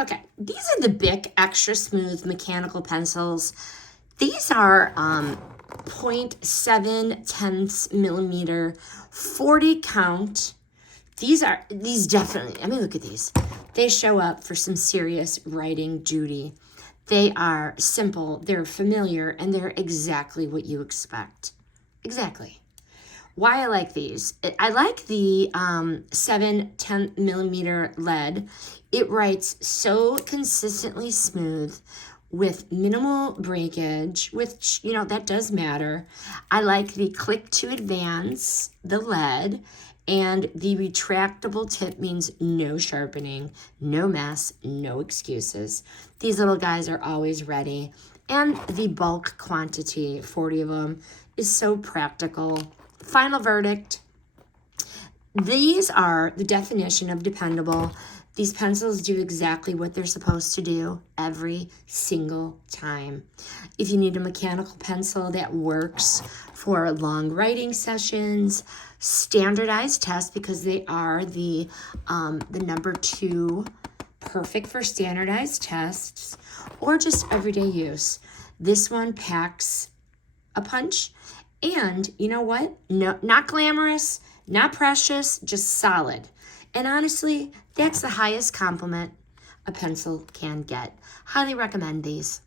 Okay, these are the BIC Extra Smooth mechanical pencils. These are 0.7 millimeter, 40 count. These definitely, I mean, look at these. They show up for some serious writing duty. They are simple, they're familiar, and they're exactly what you expect. Exactly. Why I like these. I like the 7/10 millimeter lead. It writes so consistently smooth with minimal breakage, which, you know, that does matter. I like the click to advance, the lead, and the retractable tip means no sharpening, no mess, no excuses. These little guys are always ready. And the bulk quantity, 40 of them, is so practical. Final verdict. These are the definition of dependable. These pencils do exactly what they're supposed to do every single time. If you need a mechanical pencil that works for long writing sessions, standardized tests, because they are the number 2 perfect for standardized tests, or just everyday use, this one packs a punch. And you know what? No, not glamorous, not precious, just solid. And honestly, that's the highest compliment a pencil can get. Highly recommend these.